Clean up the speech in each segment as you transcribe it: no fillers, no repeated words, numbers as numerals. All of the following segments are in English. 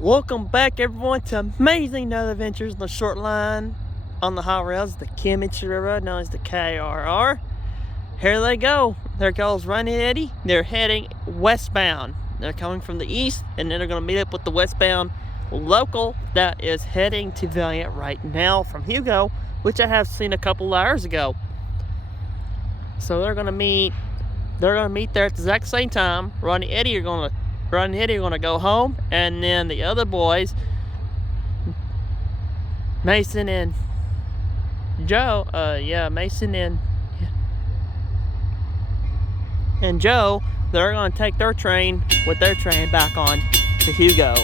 Welcome back, everyone, to Amazing Night Adventures in the short line on the high rails, the Kiamichi Railroad, known as the KRR. Here they go. There goes Ronnie and Eddie. They're heading westbound. They're coming from the east, and then they're going to meet up with the westbound local that is heading to Valiant right now from Hugo, which I have seen a couple hours ago. So they're going to meet. They're going to meet there at the exact same time. Ronnie and Eddie are going to go home, and then the other boys, Mason and Joe, Mason and Joe, they're going to take their train back on to Hugo.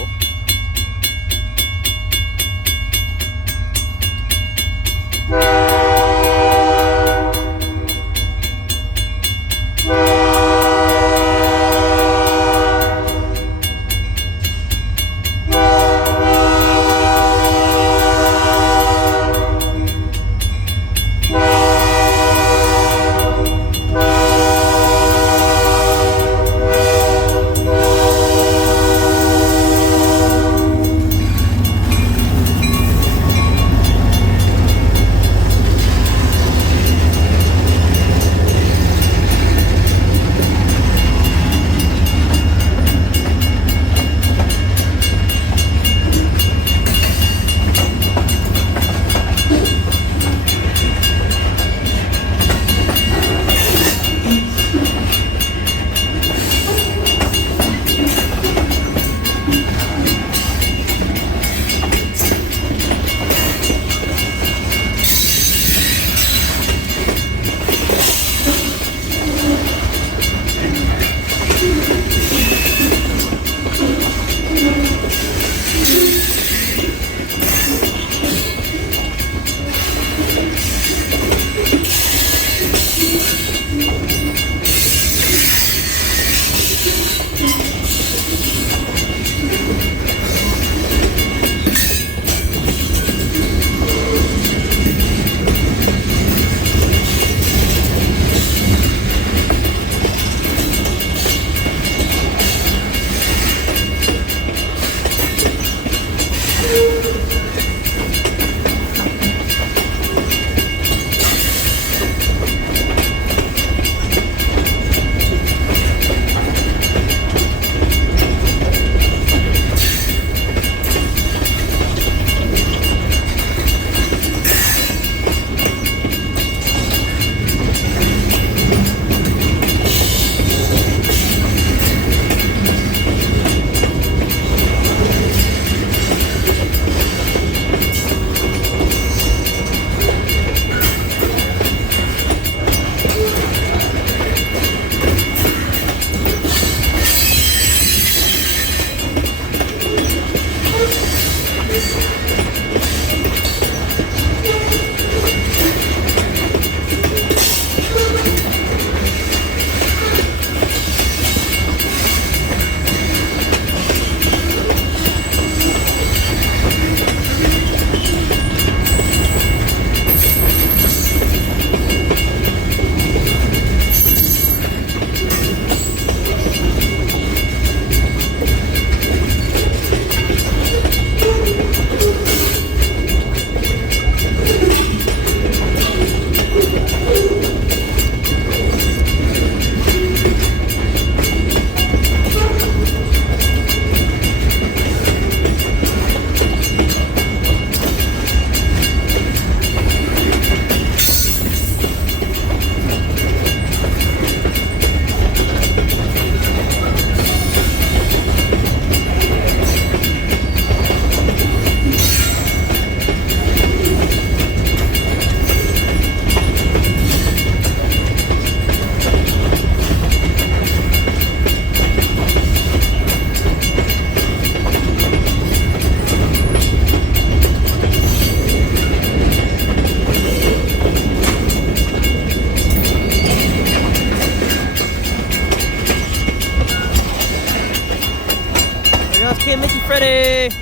Mickey Freddy!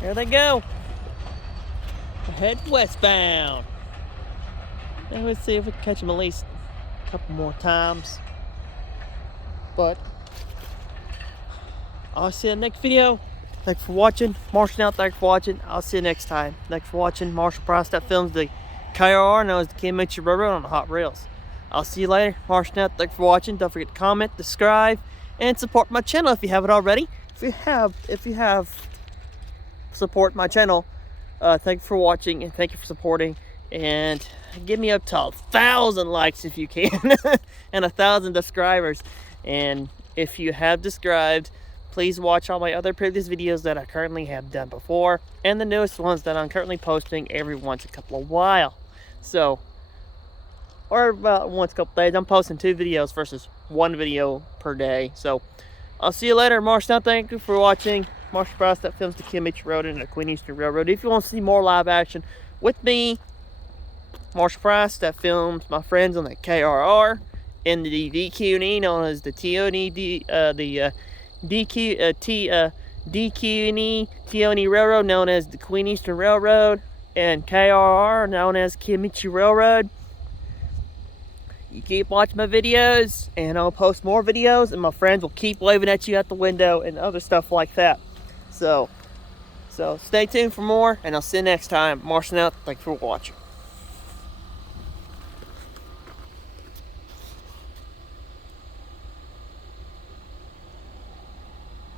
Here they go. head westbound. And let's see if we can catch him at least a couple more times. But I'll see you in the next video. Thanks for watching. Marshall out, thanks for watching. I'll see you next time. Thanks for watching. Marshall Price that films the KRR, known as the Kiamichi Railroad on the hot rails. I'll see you later. Marshall out, thanks for watching. Don't forget to comment, subscribe, and support my channel if you haven't already. If you have support my channel, thank you for watching and thank you for supporting. And give me up to 1,000 likes if you can, and 1,000 subscribers. And if you have subscribed, please watch all my other previous videos that I currently have done before, and the newest ones that I'm currently posting every once a couple of while. So, or about once a couple days. I'm posting 2 videos versus 1 video per day. So, I'll see you later. Marshall, thank you for watching. Marshall Price that films the Kiamichi Road and the Queen Eastern Railroad. If you want to see more live action with me, Marshall Price that films my friends on the KRR and the DQNE, known as the TONE, DQNE TONE Railroad, known as the Queen Eastern Railroad, and KRR, known as Kiamichi Railroad. You keep watching my videos, and I'll post more videos, and my friends will keep waving at you out the window and other stuff like that. So stay tuned for more, and I'll see you next time. Marshall out. Thanks for watching.